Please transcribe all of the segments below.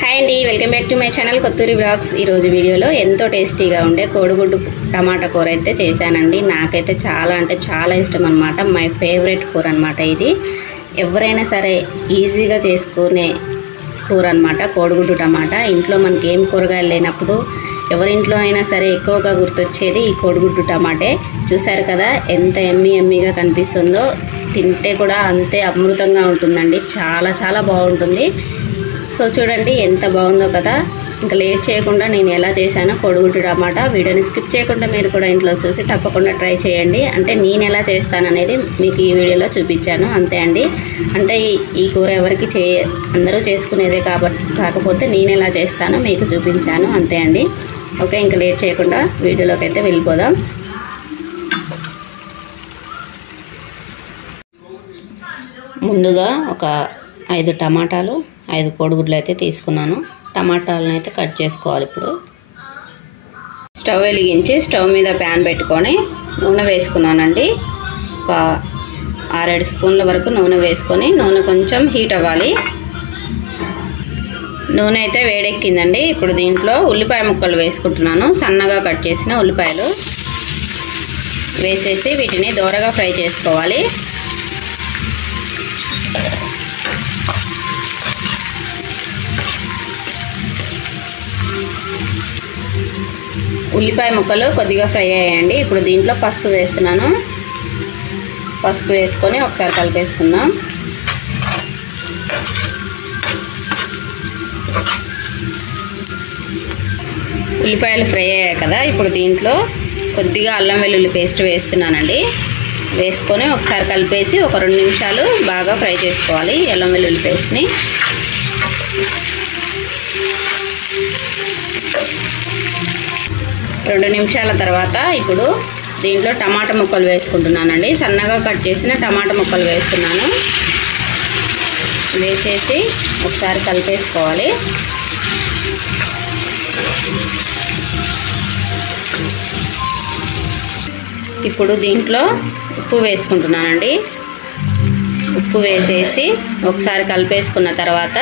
Hi అండి, welcome back to my channel Kothuri vlogs. ఈరోజు వీడియోలో ఎంతో టేస్టీగా ఉండే కోడిగుడ్డు టమాటా కూర అయితే చేశానండి. నాకైతే చాలా అంటే చాలా ఇష్టం అనమాట. మై ఫేవరెట్ కూర అనమాట. ఇది ఎవరైనా సరే ఈజీగా చేసుకునే కూర అనమాట. కోడిగుడ్డు టమాటా ఇంట్లో మనకి ఏం కూరగాయలు లేనప్పుడు ఎవరింట్లో అయినా సరే ఎక్కువగా గుర్తొచ్చేది ఈ కోడిగుడ్డు టమాటే. చూసారు కదా ఎంత ఎమ్మీగా కనిపిస్తుందో. తింటే కూడా అంతే అమృతంగా ఉంటుందండి. చాలా చాలా బాగుంటుంది. సో చూడండి ఎంత బాగుందో కదా. ఇంకా లేట్ చేయకుండా నేను ఎలా చేశానో కోడిగుడ్డు టమాటా వీడియోని స్కిప్ చేయకుండా మీరు కూడా ఇంట్లో చూసి తప్పకుండా ట్రై చేయండి. అంటే నేను ఎలా చేస్తాననేది మీకు ఈ వీడియోలో చూపించాను అంతే అండి. అంటే ఈ కూర ఎవరికి అందరూ చేసుకునేదే కాకపోతే నేను ఎలా చేస్తానో మీకు చూపించాను అంతే అండి. ఓకే, ఇంకా లేట్ చేయకుండా వీడియోలోకి అయితే వెళ్ళిపోదాం. ముందుగా ఒక 5 టమాటాలు 5 కోడిగుడ్లు అయితే తీసుకున్నాను. టమాటాలను అయితే కట్ చేసుకోవాలి. ఇప్పుడు స్టవ్ వెలిగించి స్టవ్ మీద ప్యాన్ పెట్టుకొని నూనె వేసుకున్నానండి. ఒక 6-7 స్పూన్ల వరకు నూనె వేసుకొని నూనె కొంచెం హీట్ అవ్వాలి. నూనె అయితే వేడెక్కిందండి. ఇప్పుడు దీంట్లో ఉల్లిపాయ ముక్కలు వేసుకుంటున్నాను. సన్నగా కట్ చేసిన ఉల్లిపాయలు వేసేసి వీటిని దోరగా ఫ్రై చేసుకోవాలి. ఉల్లిపాయ ముక్కలు కొద్దిగా ఫ్రై అయ్యాయండి. ఇప్పుడు దీంట్లో పసుపు వేస్తున్నాను. పసుపు వేసుకొని ఒకసారి కలిపేసుకుందాం. ఉల్లిపాయలు ఫ్రై అయ్యాయి కదా. ఇప్పుడు దీంట్లో కొద్దిగా అల్లం వెల్లుల్లి పేస్ట్ వేస్తున్నానండి. వేసుకొని ఒకసారి కలిపేసి ఒక 2 నిమిషాలు బాగా ఫ్రై చేసుకోవాలి అల్లం వెల్లుల్లి పేస్ట్ని. రెండు నిమిషాల తర్వాత ఇప్పుడు దీంట్లో టమాటా ముక్కలు వేసుకుంటున్నానండి. సన్నగా కట్ చేసిన టమాటా ముక్కలు వేస్తున్నాను. వేసేసి ఒకసారి కలిపేసుకోవాలి. ఇప్పుడు దీంట్లో ఉప్పు వేసుకుంటున్నానండి. ఉప్పు వేసేసి ఒకసారి కలిపేసుకున్న తర్వాత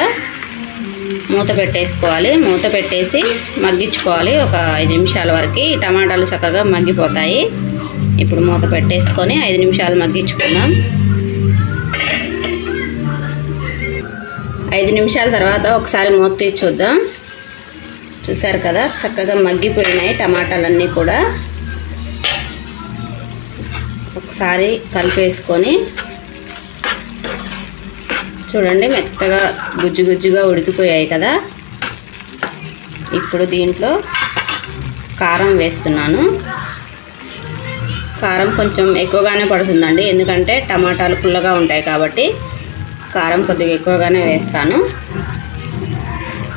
మూత పెట్టేసుకోవాలి. మూత పెట్టేసి మగ్గించుకోవాలి ఒక 5 నిమిషాల వరకు. టమాటాలు చక్కగా మగ్గిపోతాయి. ఇప్పుడు మూత పెట్టేసుకొని 5 నిమిషాలు మగ్గించుకుందాం. 5 నిమిషాల తర్వాత ఒకసారి మూత తీసి చూద్దాం. చూసారు కదా చక్కగా మగ్గిపోయినాయి టమాటాలన్నీ కూడా. ఒకసారి కలిపేసుకొని చూడండి మెత్తగా గుజ్జుగా ఉడికిపోయాయి కదా. ఇప్పుడు దీంట్లో కారం వేస్తున్నాను. కారం కొంచెం ఎక్కువగానే పడుతుందండి, ఎందుకంటే టమాటాలు పుల్లగా ఉంటాయి కాబట్టి కారం కొద్దిగా ఎక్కువగానే వేస్తాను.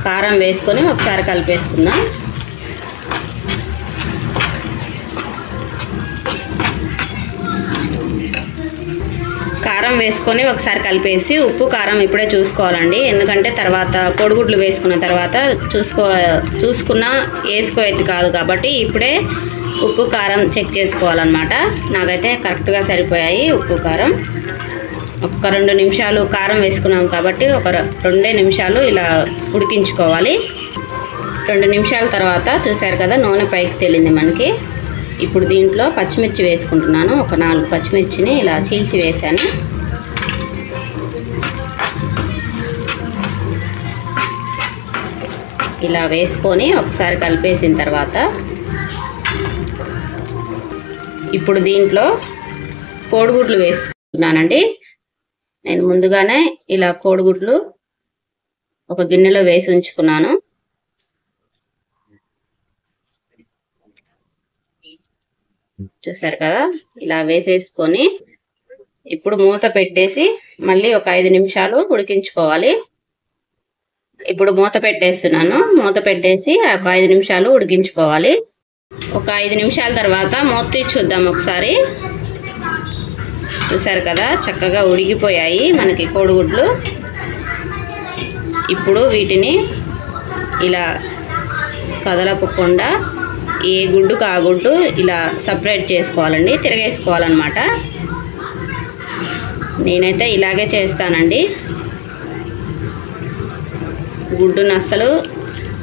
కారం వేసుకొని ఒకసారి కలిపేసుకుందాం. కారం వేసుకొని ఒకసారి కలిపేసి ఉప్పు కారం ఇప్పుడే చూసుకోవాలండి. ఎందుకంటే తర్వాత కోడిగుడ్లు వేసుకున్న తర్వాత చూసుకున్నా వేసుకోయేది కాదు కాబట్టి ఇప్పుడే ఉప్పు కారం చెక్ చేసుకోవాలన్నమాట. నాకైతే కరెక్ట్గా సరిపోయాయి ఉప్పు కారం. ఒక 2 నిమిషాలు కారం వేసుకున్నాం కాబట్టి ఒక 2 నిమిషాలు ఇలా ఉడికించుకోవాలి. 2 నిమిషాల తర్వాత చూసారు కదా నూనె పైకి తేలింది మనకి. ఇప్పుడు దీంట్లో పచ్చిమిర్చి వేసుకుంటున్నాను. ఒక 4 పచ్చిమిర్చిని ఇలా చీల్చి వేసాను. ఇలా వేసుకొని ఒకసారి కలిపేసిన తర్వాత ఇప్పుడు దీంట్లో కోడిగుడ్లు వేసుకున్నానండి. నేను ముందుగానే ఇలా కోడిగుడ్లు ఒక గిన్నెలో వేసి ఉంచుకున్నాను. చూసారు కదా ఇలా వేసేసుకొని ఇప్పుడు మూత పెట్టేసి మళ్ళీ ఒక 5 నిమిషాలు ఉడికించుకోవాలి. ఇప్పుడు మూత పెట్టేస్తున్నాను. మూత పెట్టేసి ఒక 5 నిమిషాలు ఉడికించుకోవాలి. ఒక 5 నిమిషాల తర్వాత మూత తీసి చూద్దాం ఒకసారి. చూసారు కదా చక్కగా ఉడికిపోయాయి మనకి కోడిగుడ్లు. ఇప్పుడు వీటిని ఇలా కదలకుండా ఏ గుడ్డుకు ఆ గుడ్డు ఇలా సపరేట్ చేసుకోవాలండి, తిరగేసుకోవాలన్నమాట. నేనైతే ఇలాగే చేస్తానండి. గుడ్డును అస్సలు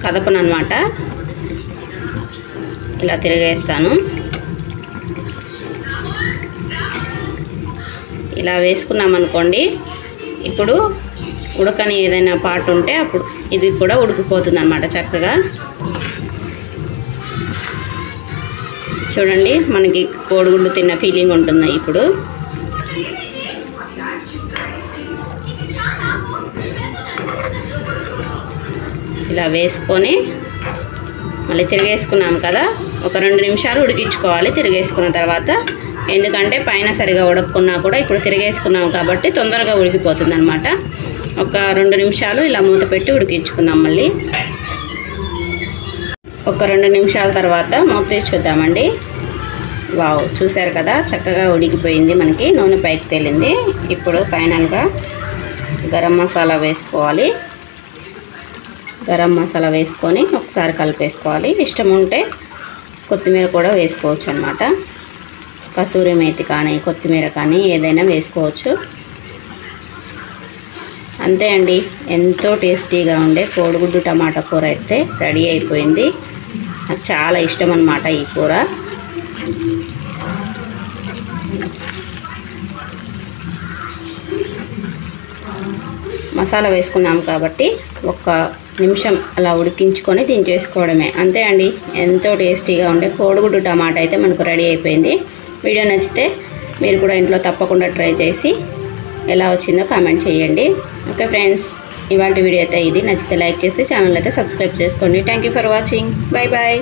కదపను అన్నమాట. ఇలా తిరిగేస్తాను. ఇలా వేసుకున్నాం అనుకోండి, ఇప్పుడు ఉడకని ఏదైనా పార్ట్ ఉంటే అప్పుడు ఇది కూడా ఉడికిపోతుంది అన్నమాట చక్కగా. చూడండి, మనకి కోడిగుడ్డు తిన్న ఫీలింగ్ ఉంటుంది. ఇప్పుడు ఇలా వేసుకొని మళ్ళీ తిరిగేసుకున్నాం కదా, ఒక 2 నిమిషాలు ఉడికించుకోవాలి తిరిగేసుకున్న తర్వాత. ఎందుకంటే పైన సరిగా ఉడకకున్నా కూడా ఇప్పుడు తిరిగేసుకున్నాం కాబట్టి తొందరగా ఉడికిపోతుంది అన్నమాట. ఒక 2 నిమిషాలు ఇలా మూత పెట్టి ఉడికించుకుందాం. మళ్ళీ ఒక 2 నిమిషాల తర్వాత మూత తీసి చూద్దామండి. వావ్, చూసారు కదా చక్కగా ఉడికిపోయింది, మనకి నూనె పైకి తేలింది. ఇప్పుడు ఫైనల్గా గరం మసాలా వేసుకోవాలి. గరం మసాలా వేసుకొని ఒకసారి కలిపేసుకోవాలి. ఇష్టం ఉంటే కొత్తిమీర కూడా వేసుకోవచ్చు అన్నమాట. కసూరి మేతి కానీ కొత్తిమీర కానీ ఏదైనా వేసుకోవచ్చు. అంతే అండి, ఎంతో టేస్టీగా ఉండే కోడిగుడ్డు టమాటా కూర అయితే రెడీ అయిపోయింది. నాకు చాలా ఇష్టం అన్నమాట ఈ కూర. మసాలా వేసుకున్నాం కాబట్టి 1 నిమిషం అలా ఉడికించుకొని దించేసుకోవడమే. అంతే అండి, ఎంతో టేస్టీగా ఉండే కోడిగుడ్డు టమాటా అయితే మనకు రెడీ అయిపోయింది. వీడియో నచ్చితే మీరు కూడా ఇంట్లో తప్పకుండా ట్రై చేసి ఎలా వచ్చిందో కామెంట్ చేయండి. ఓకే ఫ్రెండ్స్, ఇవాళ వీడియో అయితే ఇది. నచ్చితే లైక్ చేసి ఛానల్ అయితే సబ్స్క్రైబ్ చేసుకోండి. Thank you for watching. Bye bye.